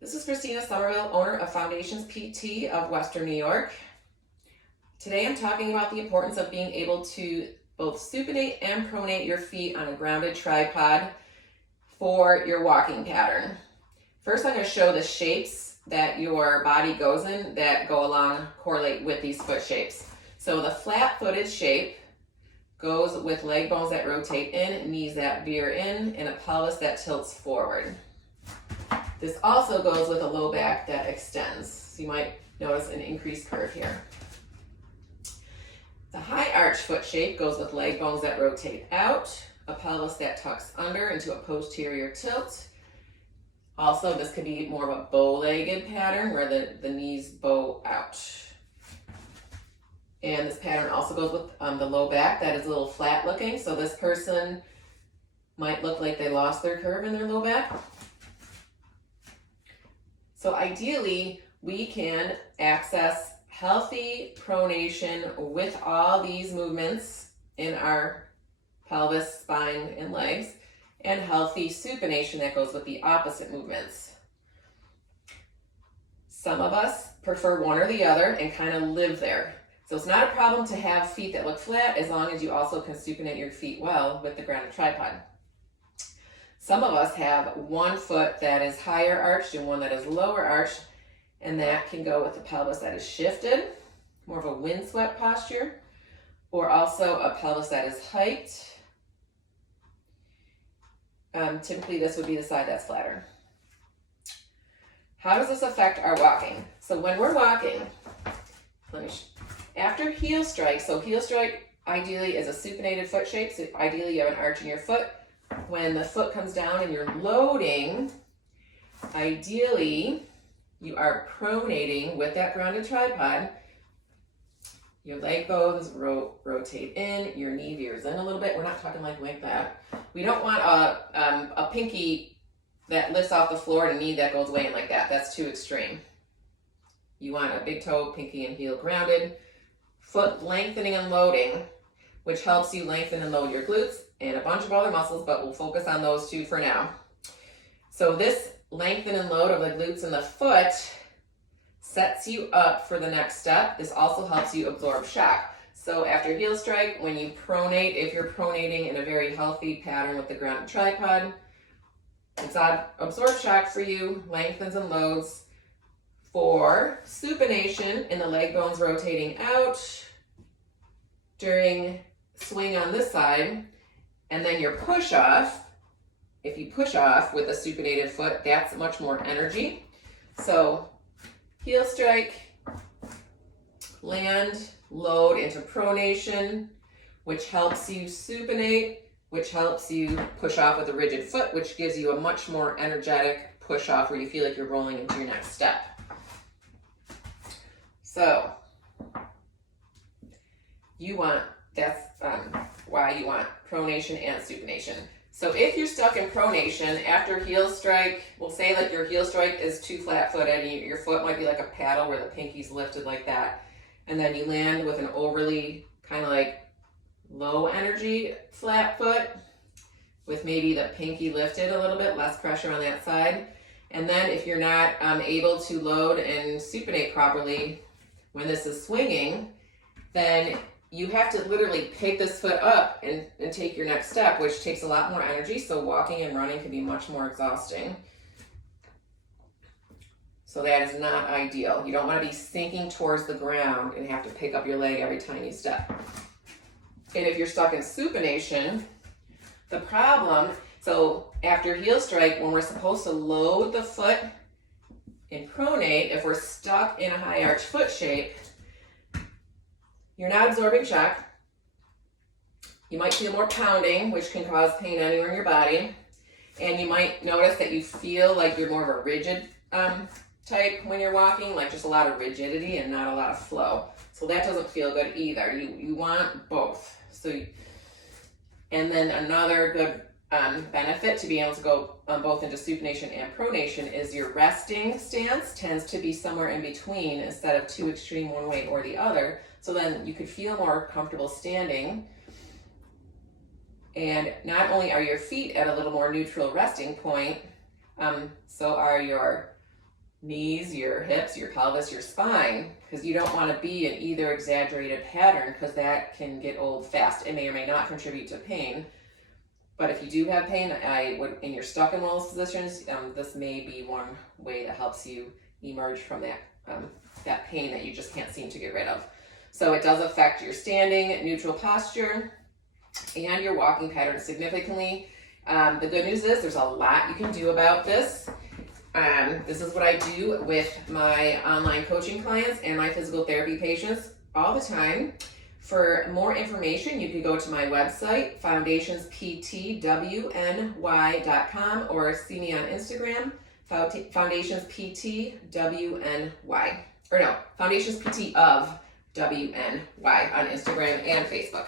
This is Christina Somerville, owner of Foundations PT of Western New York. Today I'm talking about the importance of being able to both supinate and pronate your feet on a grounded tripod for your walking pattern. First, I'm going to show the shapes that your body goes in that correlate with these foot shapes. So the flat-footed shape goes with leg bones that rotate in, knees that veer in, and a pelvis that tilts forward. This also goes with a low back that extends. So you might notice an increased curve here. The high arch foot shape goes with leg bones that rotate out, a pelvis that tucks under into a posterior tilt. Also, this could be more of a bow-legged pattern where the knees bow out. And this pattern also goes with the low back that is a little flat looking. So this person might look like they lost their curve in their low back. So ideally, we can access healthy pronation with all these movements in our pelvis, spine, and legs, and healthy supination that goes with the opposite movements. Some of us prefer one or the other and kind of live there. So it's not a problem to have feet that look flat as long as you also can supinate your feet well with the grounded tripod. Some of us have one foot that is higher arched and one that is lower arched, and that can go with the pelvis that is shifted, more of a windswept posture, or also a pelvis that is hiked. Typically this would be the side that's flatter. How does this affect our walking? So when we're walking, after heel strike, so heel strike ideally is a supinated foot shape, so ideally you have an arch in your foot. When the foot comes down and you're loading, ideally you are pronating with that grounded tripod. Your leg bones rotate in, your knee veers in a little bit. We're not talking like that. We don't want a pinky that lifts off the floor and a knee that goes way in like that. That's too extreme. You want a big toe, pinky, and heel grounded. Foot lengthening and loading, which helps you lengthen and load your glutes and a bunch of other muscles, but we'll focus on those two for now. So this lengthen and load of the glutes and the foot sets you up for the next step. This also helps you absorb shock. So after heel strike, when you pronate, if you're pronating in a very healthy pattern with the grounded tripod, it's absorb shock for you, lengthens and loads. For supination and the leg bones rotating out during swing on this side, and then your push off, if you push off with a supinated foot, that's much more energy. So heel strike, land, load into pronation, which helps you supinate, which helps you push off with a rigid foot, which gives you a much more energetic push off where you feel like you're rolling into your next step. So that's why you want pronation and supination. So if you're stuck in pronation after heel strike, we'll say like your heel strike is too flat-footed and your foot might be like a paddle where the pinky's lifted like that, and then you land with an overly kind of like low energy flat foot with maybe the pinky lifted a little bit, less pressure on that side. And then if you're not able to load and supinate properly when this is swinging, then you have to literally pick this foot up and take your next step, which takes a lot more energy. So walking and running can be much more exhausting. So that is not ideal. You don't want to be sinking towards the ground and have to pick up your leg every time you step. And if you're stuck in supination, the problem, so after heel strike, when we're supposed to load the foot and pronate, if we're stuck in a high arch foot shape, you're not absorbing shock. You might feel more pounding, which can cause pain anywhere in your body. And you might notice that you feel like you're more of a rigid type when you're walking, like just a lot of rigidity and not a lot of flow. So that doesn't feel good either. You want both. And then another good benefit to being able to go both into supination and pronation is your resting stance tends to be somewhere in between instead of too extreme one way or the other. So then you could feel more comfortable standing. And not only are your feet at a little more neutral resting point, so are your knees, your hips, your pelvis, your spine, because you don't want to be in either exaggerated pattern because that can get old fast. It may or may not contribute to pain. But if you do have pain, and you're stuck in one of those positions, this may be one way that helps you emerge from that pain that you just can't seem to get rid of. So it does affect your standing, neutral posture, and your walking pattern significantly. The good news is there's a lot you can do about this. This is what I do with my online coaching clients and my physical therapy patients all the time. For more information, you can go to my website, foundationsptwny.com, or see me on Instagram, foundationsptwny, or no, foundationsptofwny on Instagram and Facebook.